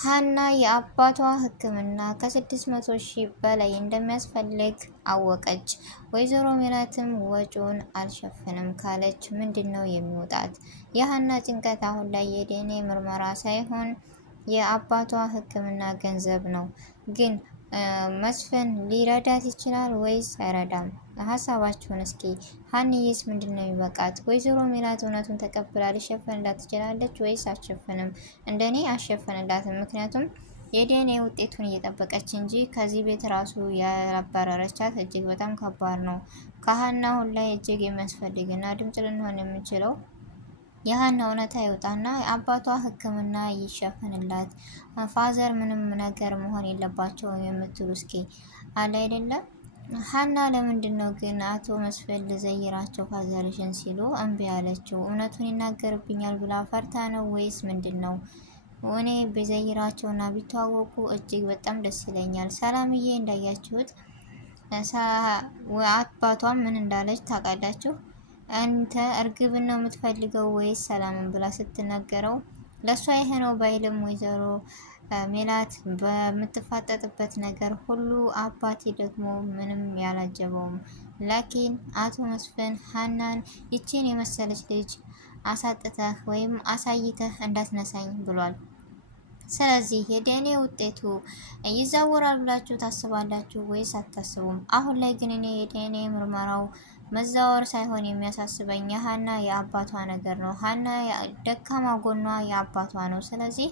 ሀና የአባቷ ሕክምና ከ600,000 በላይ እንደሚያስፈልግ አወቀች። ወይዘሮ ሜላትም ወጪውን አልሸፍንም ካለች ምንድነው የሚወጣት? የሀና ጭንቀት አሁን ላይ የዲኤንኤ ምርመራ ሳይሆን የአባቷ ሕክምና ገንዘብ ነው። ግን መስፍን ሊረዳት ይችላል ወይስ አይረዳም? ሀሳባችሁን እስኪ። ሀንዬስ ምንድነው የሚበቃት? ወይዘሮ ሜላት እውነቱን ተቀብላ ሊሸፈንላት ትችላለች ወይስ አትሸፍንም? እንደኔ አትሸፍንላትም። ምክንያቱም የዲኤንኤ ውጤቱን እየጠበቀች እንጂ ከዚህ ቤት ራሱ ያባረረቻት እጅግ በጣም ከባድ ነው። ከሀና አሁን ላይ እጅግ የሚያስፈልግና ድምጽ ልንሆን የምንችለው የሀና እውነታ ይወጣና አባቷ ሕክምና ይሸፈንላት። ፋዘር ምንም ነገር መሆን የለባቸውም የምትሉ እስኪ አለ አይደለም። ሀና ለምንድን ነው ግን አቶ መስፍን ልዘይራቸው ፋዘርሽን ሲሉ እምቢ ያለችው? እውነቱን ይናገርብኛል ብላ ፈርታ ነው ወይስ ምንድን ነው? እኔ ቢዘይራቸውና ቢተዋወቁ እጅግ በጣም ደስ ይለኛል። ሰላምዬ እንዳያችሁት አባቷም ምን እንዳለች ታውቃላችሁ? አንተ እርግብን ነው የምትፈልገው ወይስ ሰላምን ብላ ስትናገረው ለሷ ይሄ ነው ባይልም ወይዘሮ ሜላት በምትፋጠጥበት ነገር ሁሉ አባቴ ደግሞ ምንም ያላጀበውም። ላኪን አቶ መስፍን ሀናን ይቺን የመሰለች ልጅ አሳጥተህ ወይም አሳይተህ እንዳትነሳኝ ብሏል። ስለዚህ የዲኤንኤ ውጤቱ ይዛወራል ብላችሁ ታስባላችሁ ወይስ አታስቡም? አሁን ላይ ግን እኔ የዲኤንኤ ምርመራው መዛወር ሳይሆን የሚያሳስበኝ የሀና የአባቷ ነገር ነው። ሀና ደካማ ጎኗ የአባቷ ነው። ስለዚህ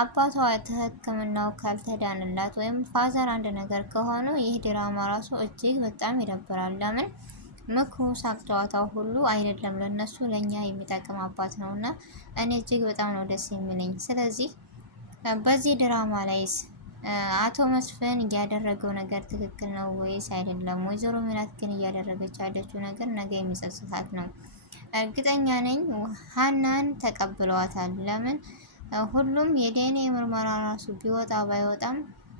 አባቷ ሕክምናው ካልተዳንላት ወይም ፋዘር አንድ ነገር ከሆኑ ይህ ድራማ ራሱ እጅግ በጣም ይደብራል። ለምን ምክሩ ሳቅ ጨዋታው ሁሉ አይደለም ለነሱ ለኛ የሚጠቅም አባት ነው እና እኔ እጅግ በጣም ነው ደስ የሚለኝ። ስለዚህ በዚህ ድራማ ላይስ አቶ መስፍን እያደረገው ነገር ትክክል ነው ወይስ አይደለም? ወይዘሮ ሜላት ግን እያደረገች ያለችው ነገር ነገ የሚጸጽታት ነው። እርግጠኛ ነኝ ሀናን ተቀብለዋታል። ለምን ሁሉም የዲኤንኤ ምርመራ ራሱ ቢወጣ ባይወጣም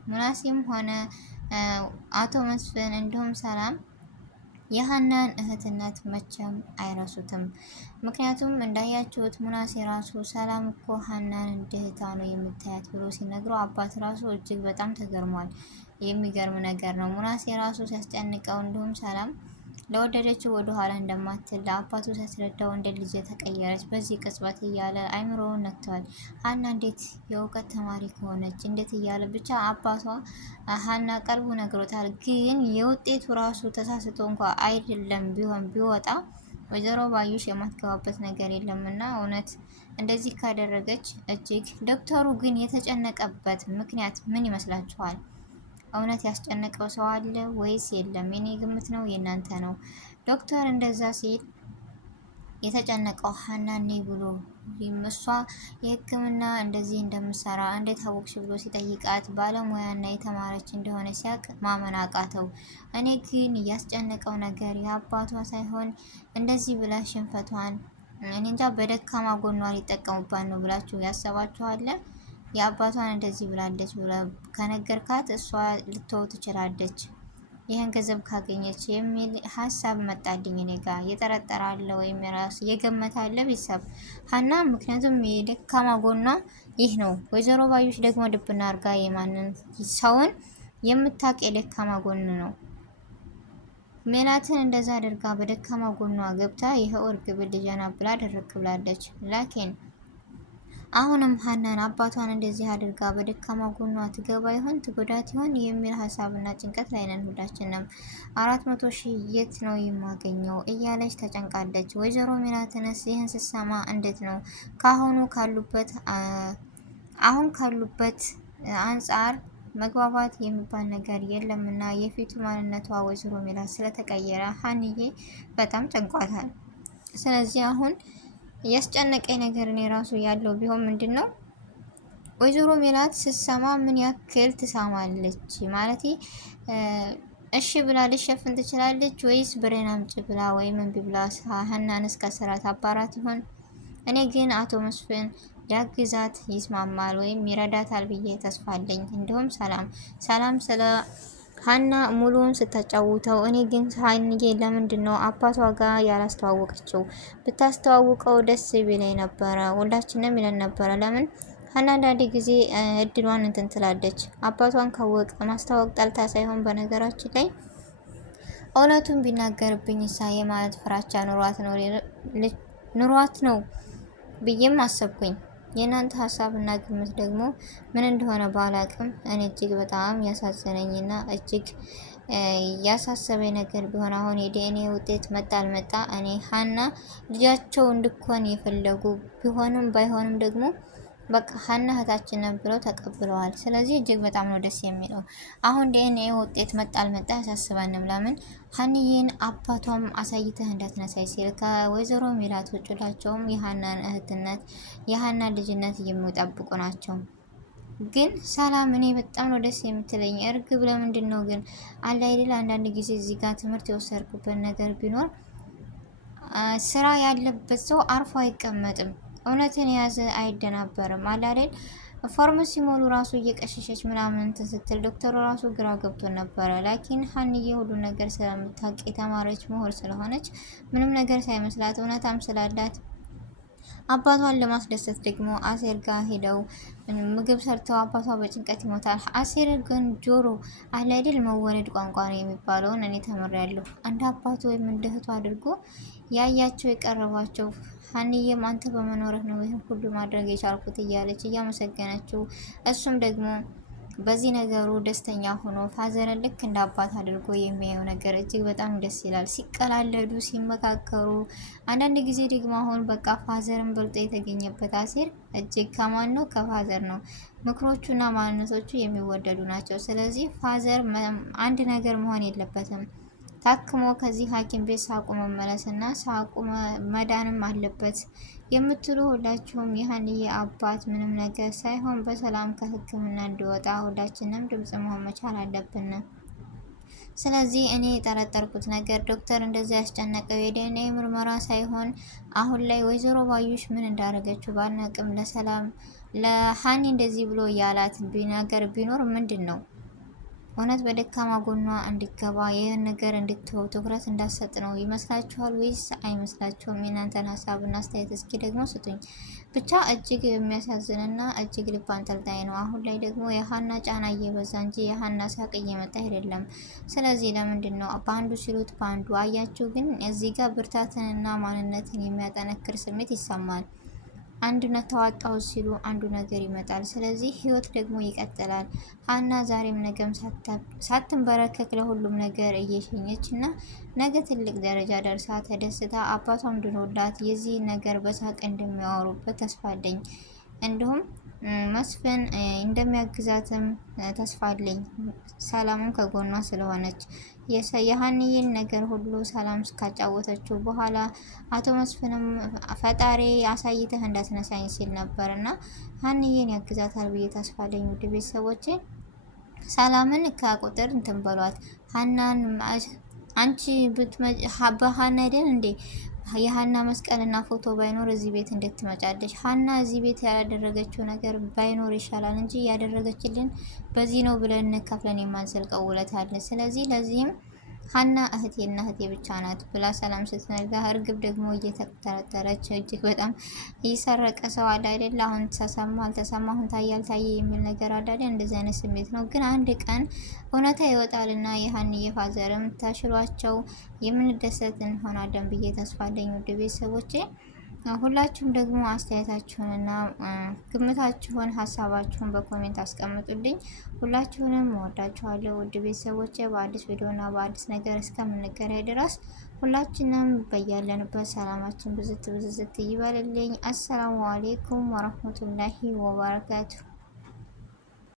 ሙናሲም ሆነ አቶ መስፍን እንዲሁም ሰላም የሀናን እህትነት መቼም አይረሱትም። ምክንያቱም እንዳያችሁት ሙናሴ ራሱ ሰላም እኮ ሀናን እንደ እህቷ ነው የምታያት ብሎ ሲነግረው አባት ራሱ እጅግ በጣም ተገርሟል። የሚገርም ነገር ነው። ሙናሴ ራሱ ሲያስጨንቀው እንዲሁም ሰላም ለወደደችው ወደ ኋላ እንደማትል ለአባቱ ሲያስረዳው እንደ ልጅ ተቀየረች በዚህ ቅጽበት እያለ አይምሮውን ነክተዋል። ሀና እንዴት የእውቀት ተማሪ ከሆነች እንዴት እያለ ብቻ አባቷ ሀና ቀልቡ ነግሮታል። ግን የውጤቱ ራሱ ተሳስቶ እንኳ አይደለም ቢሆን ቢወጣ ወይዘሮ ባዩሽ የማትገባበት ነገር የለምና እውነት እንደዚህ ካደረገች እጅግ ዶክተሩ ግን የተጨነቀበት ምክንያት ምን ይመስላችኋል? እውነት ያስጨነቀው ሰው አለ ወይስ የለም? የኔ ግምት ነው የእናንተ ነው? ዶክተር እንደዛ ሲል የተጨነቀው ሀናኔ ብሎ እሷ የሕክምና እንደዚህ እንደምሰራ እንዴት አወቅሽ ብሎ ሲጠይቃት ባለሙያና የተማረች እንደሆነ ሲያቅ ማመን አቃተው። እኔ ግን እያስጨነቀው ነገር የአባቷ ሳይሆን እንደዚህ ብላ ሽንፈቷን እኔ እንጃ በደካማ ጎኗ ሊጠቀሙባት ነው ብላችሁ ያሰባችኋለ? የአባቷን እንደዚህ ብላለች ብላ ከነገርካት እሷ ልትወው ትችላለች፣ ይህን ገንዘብ ካገኘች የሚል ሀሳብ መጣልኝ። እኔ ጋር የጠረጠራለ ወይም የራሱ የገመታለ ቤተሰብ ሀና። ምክንያቱም የደካማ ጎኗ ይህ ነው። ወይዘሮ ባዩሽ ደግሞ ድብና አርጋ የማንን ሰውን የምታውቅ የደካማ ጎን ነው። ሜላትን እንደዛ አድርጋ በደካማ ጎኗ ገብታ ይኸው እርግብ ልጅና ብላ ደረክ ብላለች። ላኪን አሁንም ሀናን አባቷን እንደዚህ አድርጋ በደካማ ጎኗ ትገባ ይሆን ትጎዳት ይሆን የሚል ሀሳብና ጭንቀት ላይ ነን ሁላችንም። 400,000 የት ነው የማገኘው እያለች ተጨንቃለች። ወይዘሮ ሜላትንስ ይህን ስትሰማ እንዴት ነው አሁን ካሉበት አንጻር መግባባት የሚባል ነገር የለምና የፊቱ ማንነቷ ወይዘሮ ሜላት ስለተቀየረ ሀንዬ በጣም ጨንቋታል። ስለዚህ አሁን ያስጨነቀኝ ነገር እኔ ራሱ ያለው ቢሆን ምንድነው ወይዘሮ ሜላት ስትሰማ ምን ያክል ትሳማለች ማለት እሺ ብላ ልሸፍን ትችላለች ወይስ ብሬን አምጪ ብላ ወይም እምቢ ብላ ሀናን እስከ ስራ ታባራት ይሆን? እኔ ግን አቶ መስፍን ያግዛት ይስማማል ወይም ይረዳታል ብዬ ተስፋ አለኝ። እንዲሁም ሰላም ስለ ሀና ሙሉውን ስታጫውተው እኔ ግን ሀንዬ ለምንድን ነው አባቷ ጋር ያላስተዋወቀችው? ብታስተዋውቀው ደስ ቢለኝ ነበረ፣ ሁላችንም ይለን ነበረ። ለምን ሀና አንዳንድ ጊዜ እድሏን እንትን ትላለች። አባቷን ካወቀ ማስታወቅ ጠልታ ሳይሆን በነገራችን ላይ እውነቱን ቢናገርብኝ ሳ የማለት ፍራቻ ኑሯት ነው ብዬም አሰብኩኝ። የእናንተ ሀሳብና ግምት ደግሞ ምን እንደሆነ ባላቅም እኔ እጅግ በጣም ያሳዘነኝና እጅግ ያሳሰበኝ ነገር ቢሆን አሁን የዲኤንኤ ውጤት መጣ አልመጣ እኔ ሀና ልጃቸው እንድኮን የፈለጉ ቢሆንም ባይሆንም ደግሞ በቃ ሀና እህታችን ነው ብለው ተቀብለዋል። ስለዚህ እጅግ በጣም ነው ደስ የሚለው። አሁን ዲኤንኤ ውጤት መጣ አልመጣ ያሳስባንም። ለምን ሀኒዬን አባቷም አሳይተህ እንዳትነሳይ ሲል ከወይዘሮ ሜላት ውጭላቸውም የሀናን እህትነት የሀናን ልጅነት የሚጠብቁ ናቸው። ግን ሰላም እኔ በጣም ነው ደስ የምትለኝ። እርግብ ለምንድን ነው ግን አለ አይደል አንዳንድ ጊዜ እዚህ ጋር ትምህርት የወሰድኩበት ነገር ቢኖር ስራ ያለበት ሰው አርፎ አይቀመጥም። እውነትን የያዘ አይደናበርም። አላደል ፎርም ሲሞሉ ራሱ እየቀሸሸች ምናምን ስትል ዶክተሩ ራሱ ግራ ገብቶ ነበረ። ላኪን ሀንዬ ሁሉ ነገር ስለምታውቅ የተማረች ምሁር ስለሆነች ምንም ነገር ሳይመስላት እውነታም ስላላት አባቷን ለማስደሰት ደግሞ አሴር ጋር ሄደው ምግብ ሰርተው አባቷ በጭንቀት ይሞታል። አሴር ግን ጆሮ አላይደል መወለድ ቋንቋ ነው የሚባለውን እኔ ተምሬያለሁ። እንደ አባቱ ወይም እንደ እህቱ አድርጎ ያያቸው የቀረባቸው ሀኒዬም አንተ በመኖርህ ነው ይህን ሁሉ ማድረግ የቻልኩት እያለች እያመሰገነችው እሱም ደግሞ በዚህ ነገሩ ደስተኛ ሆኖ ፋዘርን ልክ እንደ አባት አድርጎ የሚያየው ነገር እጅግ በጣም ደስ ይላል። ሲቀላለዱ ሲመካከሩ፣ አንዳንድ ጊዜ ደግሞ አሁን በቃ ፋዘርን በልጦ የተገኘበት አሴር እጅግ ከማን ነው? ከፋዘር ነው። ምክሮቹና ማንነቶቹ የሚወደዱ ናቸው። ስለዚህ ፋዘር አንድ ነገር መሆን የለበትም ታክሞ ከዚህ ሐኪም ቤት ሳቁ መመለስና ሳቁ መዳንም አለበት የምትሉ ሁላችሁም የሀንዬ አባት ምንም ነገር ሳይሆን በሰላም ከሕክምና እንዲወጣ ሁላችንም ድምጽ መሆን መቻል አለብን። ስለዚህ እኔ የጠረጠርኩት ነገር ዶክተር እንደዚህ ያስጨነቀው የዲኤንኤ ምርመራ ሳይሆን አሁን ላይ ወይዘሮ ባዩሽ ምን እንዳደረገችው ባናቅም ለሰላም ለሀኒ እንደዚህ ብሎ ያላት ነገር ቢኖር ምንድን ነው እውነት በደካማ ጎኗ እንዲገባ ይህን ነገር እንድትወው ትኩረት እንዳሰጥ ነው ይመስላችኋል ወይስ አይመስላችሁም? የእናንተን ሀሳብና አስተያየት እስኪ ደግሞ ስጡኝ። ብቻ እጅግ የሚያሳዝንና እጅግ ልብ አንጠልጣይ ነው። አሁን ላይ ደግሞ የሀና ጫና እየበዛ እንጂ የሀና ሳቅ እየመጣ አይደለም። ስለዚህ ለምንድን ነው በአንዱ ሲሉት በአንዱ አያችሁ? ግን እዚህ ጋር ብርታትንና ማንነትን የሚያጠነክር ስሜት ይሰማል። አንድነት ተዋጣው ሲሉ አንዱ ነገር ይመጣል። ስለዚህ ህይወት ደግሞ ይቀጥላል። ሀና ዛሬም ነገም ሳትንበረከክ ለሁሉም ነገር እየሸኘች እና ነገ ትልቅ ደረጃ ደርሳ ተደስታ አባቷም ድኖላት የዚህ ነገር በሳቅ እንደሚያወሩበት ተስፋ አለኝ። እንዲሁም መስፍን እንደሚያግዛትም ተስፋ አለኝ። ሰላምም ከጎኗ ስለሆነች የሀንዬን ነገር ሁሉ ሰላም እስካጫወተችው በኋላ አቶ መስፍንም ፈጣሪ አሳይተህ እንዳትነሳኝ ሲል ነበር እና ሀንዬን ያግዛታል ብዬ ተስፋ አለኝ። ውድ ቤተሰቦቼ ሰላምን ከቁጥር እንትን በሏት። ሀናን አንቺ በሀና አይደል እንዴ የሀና መስቀልና ፎቶ ባይኖር እዚህ ቤት እንዴት ትመጫለሽ? ሀና እዚህ ቤት ያደረገችው ነገር ባይኖር ይሻላል እንጂ ያደረገችልን በዚህ ነው ብለን ከፍለን የማንዘልቀው ውለታ አለ። ስለዚህ ለዚህም ሀና እህቴና እህቴ ብቻ ናት ብላ ሰላም ስትነጋ፣ እርግብ ደግሞ እየተጠረጠረች እጅግ በጣም እየሰረቀ ሰው አለ አይደል? አሁን ተሰማ አልተሰማ፣ አሁን ታየ አልታየ የሚል ነገር አለ አይደል? እንደዚህ አይነት ስሜት ነው። ግን አንድ ቀን እውነታ ይወጣልና የሀንዬ ፋዘርም ተሽሏቸው የምንደሰት እንሆናለን ብዬ ተስፋ አለኝ። ውድ ቤተሰቦቼ ሁላችሁም ደግሞ አስተያየታችሁንና ግምታችሁን ሀሳባችሁን በኮሜንት አስቀምጡልኝ። ሁላችሁንም እወዳችኋለሁ ውድ ቤተሰቦቼ። በአዲስ ቪዲዮና በአዲስ ነገር እስከምንገናኝ ድረስ ሁላችንም በያለንበት ሰላማችን ብዝት ብዝት ይበልልኝ። አሰላሙ አሌይኩም ወረህመቱላሂ ወበረካቱ።